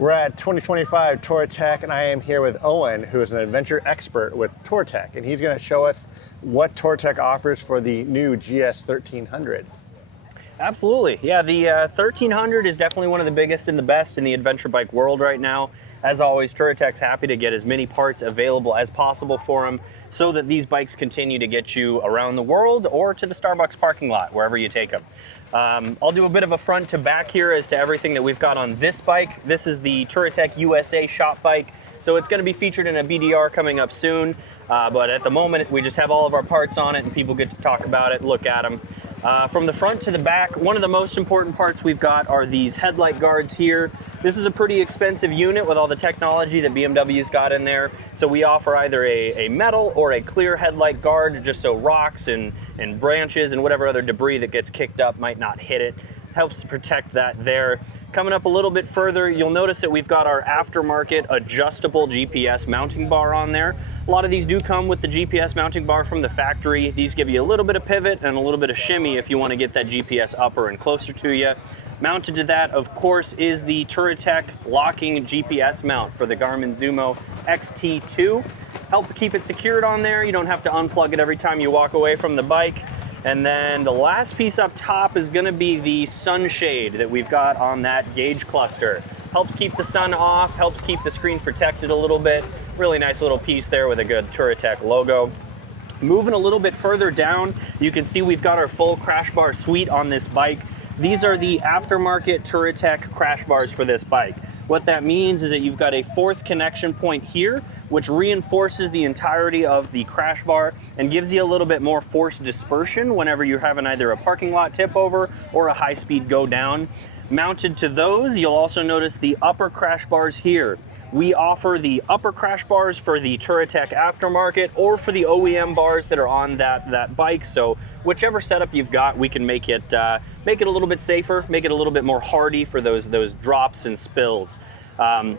We're at 2025 Touratech, and I am here with Owen, who is an adventure expert with Touratech, and he's going to show us what Touratech offers for the new GS 1300. Absolutely. Yeah, the 1300 is definitely one of the biggest and the best in the adventure bike world right now. As always, Touratech's happy to get as many parts available as possible for them so that these bikes continue to get you around the world or to the Starbucks parking lot, wherever you take them. I'll do a bit of a front to back here as to everything that we've got on this bike. This is the Touratech USA shop bike, so it's going to be featured in a BDR coming up soon. But at the moment, we just have all of our parts on it and people get to talk about it, look at them. From the front to the back, one of the most important parts we've got are these headlight guards here. This is a pretty expensive unit with all the technology that BMW's got in there. So we offer either a metal or a clear headlight guard, just so rocks and branches and whatever other debris that gets kicked up might not hit it. Helps to protect that there. Coming up a little bit further, you'll notice that we've got our aftermarket adjustable GPS mounting bar on there. A lot of these do come with the GPS mounting bar from the factory. These give you a little bit of pivot and a little bit of shimmy if you want to get that GPS upper and closer to you. Mounted to that, of course, is the Touratech locking GPS mount for the Garmin Zumo XT2. Help keep it secured on there. You don't have to unplug it every time you walk away from the bike. And then the last piece up top is going to be the sunshade that we've got on that gauge cluster. Helps keep the sun off, helps keep the screen protected a little bit. Really nice little piece there with a good Touratech logo. Moving a little bit further down, you can see we've got our full crash bar suite on this bike. These are the aftermarket Touratech crash bars for this bike. What that means is that you've got a fourth connection point here, which reinforces the entirety of the crash bar and gives you a little bit more force dispersion whenever you're having either a parking lot tip over or a high speed go down. Mounted to those, you'll also notice the upper crash bars here. We offer the upper crash bars for the Touratech aftermarket or for the OEM bars that are on that bike. So whichever setup you've got, we can make it a little bit safer, make it a little bit more hardy for those drops and spills.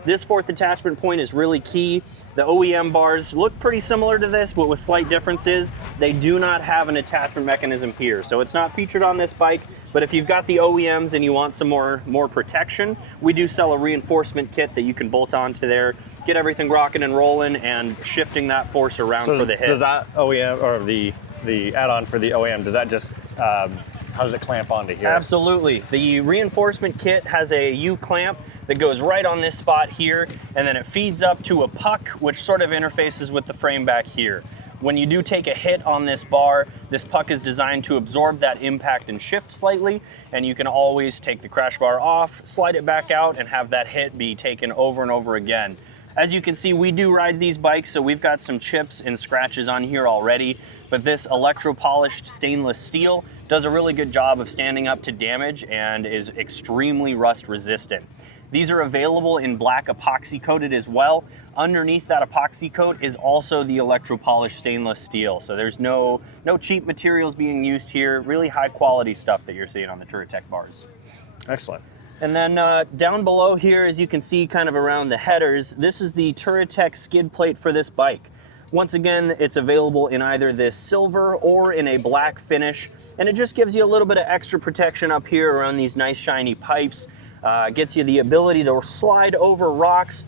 This fourth attachment point is really key. The OEM bars look pretty similar to this, but with slight differences. They do not have an attachment mechanism here, so it's not featured on this bike. But if you've got the OEMs and you want some more protection, we do sell a reinforcement kit that you can bolt onto there, get everything rocking and rolling and shifting that force around for the hit. Does that OEM or the add-on for the OEM, does that just how does it clamp onto here? Absolutely. The reinforcement kit has a U-clamp that goes right on this spot here, and then it feeds up to a puck, which sort of interfaces with the frame back here. When you do take a hit on this bar, this puck is designed to absorb that impact and shift slightly, and you can always take the crash bar off, slide it back out, and have that hit be taken over and over again. As you can see, we do ride these bikes, so we've got some chips and scratches on here already, but this electro-polished stainless steel does a really good job of standing up to damage and is extremely rust resistant. These are available in black epoxy coated as well. Underneath that epoxy coat is also the electro-polished stainless steel. So there's no cheap materials being used here. Really high quality stuff that you're seeing on the Touratech bars. Excellent. And then down below here, as you can see kind of around the headers, this is the Touratech skid plate for this bike. Once again, it's available in either this silver or in a black finish. And it just gives you a little bit of extra protection up here around these nice shiny pipes. Gets you the ability to slide over rocks.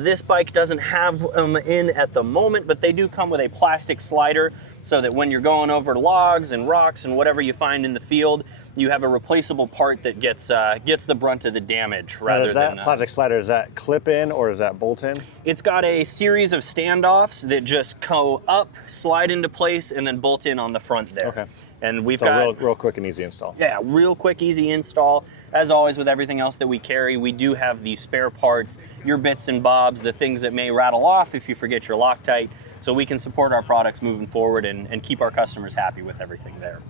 This bike doesn't have them in at the moment, but they do come with a plastic slider so that when you're going over logs and rocks and whatever you find in the field, you have a replaceable part that gets the brunt of the damage rather than... plastic slider, is that clip in or is that bolt in? It's got a series of standoffs that just go up, slide into place, and then bolt in on the front there. Okay. And we've got real quick and easy install. Yeah, real quick, easy install. As always with everything else that we carry, we do have the spare parts, your bits and bobs, the things that may rattle off if you forget your Loctite, so we can support our products moving forward and keep our customers happy with everything there.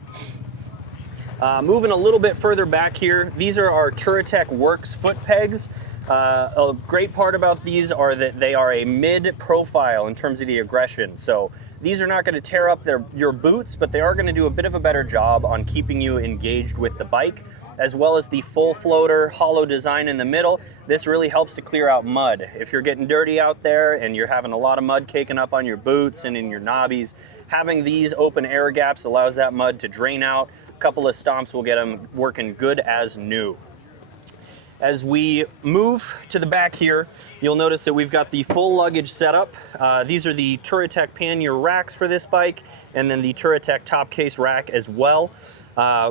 Moving a little bit further back here, these are our Touratech Works foot pegs. A great part about these are that they are a mid-profile in terms of the aggression. So these are not going to tear up your boots, but they are going to do a bit of a better job on keeping you engaged with the bike, as well as the full floater hollow design in the middle. This really helps to clear out mud. If you're getting dirty out there and you're having a lot of mud caking up on your boots and in your knobbies, having these open air gaps allows that mud to drain out. A couple of stomps will get them working good as new. As we move to the back here, you'll notice that we've got the full luggage setup. These are the Touratech pannier racks for this bike, and then the Touratech top case rack as well.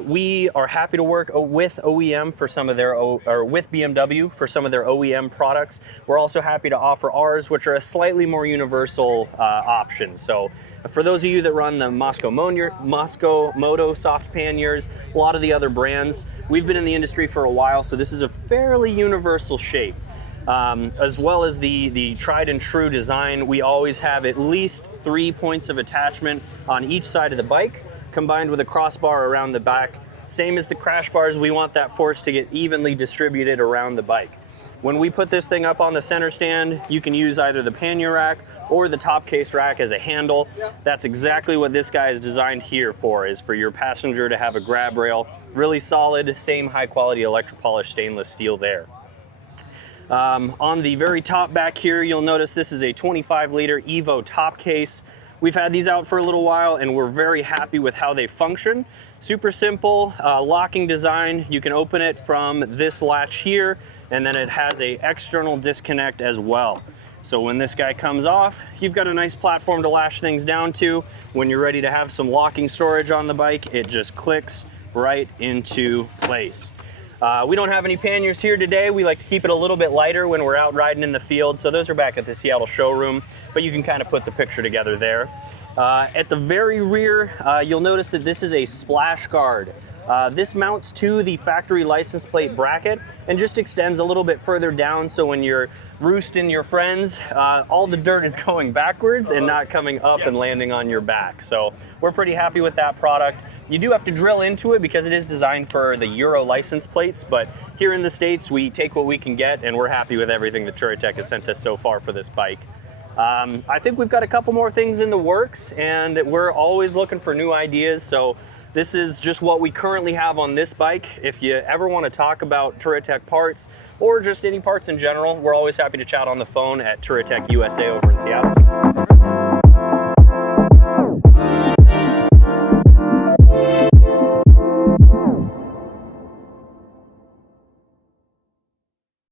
We are happy to work with OEM for some of their, or with BMW for some of their OEM products. We're also happy to offer ours, which are a slightly more universal option. So for those of you that run the Moscow Moto soft panniers, a lot of the other brands, we've been in the industry for a while, so this is a fairly universal shape. As well as the tried and true design, we always have at least 3 points of attachment on each side of the bike, combined with a crossbar around the back. Same as the crash bars, we want that force to get evenly distributed around the bike. When we put this thing up on the center stand, you can use either the pannier rack or the top case rack as a handle. That's exactly what this guy is designed here for, is for your passenger to have a grab rail. Really solid, same high quality electropolished stainless steel there. On the very top back here, you'll notice this is a 25-liter Evo top case. We've had these out for a little while and we're very happy with how they function. Super simple locking design. You can open it from this latch here, and then it has a external disconnect as well. So when this guy comes off, you've got a nice platform to lash things down to. When you're ready to have some locking storage on the bike, it just clicks right into place. We don't have any panniers here today. We like to keep it a little bit lighter when we're out riding in the field. So those are back at the Seattle showroom, but you can kind of put the picture together there. At the very rear, you'll notice that this is a splash guard. This mounts to the factory license plate bracket and just extends a little bit further down, so when you're roosting your friends, all the dirt is going backwards and not coming up and landing on your back. So we're pretty happy with that product. You do have to drill into it because it is designed for the Euro license plates, but here in the States, we take what we can get, and we're happy with everything that Touratech has sent us so far for this bike. I think we've got a couple more things in the works, and we're always looking for new ideas. So this is just what we currently have on this bike. If you ever want to talk about Touratech parts or just any parts in general, we're always happy to chat on the phone at Touratech USA over in Seattle.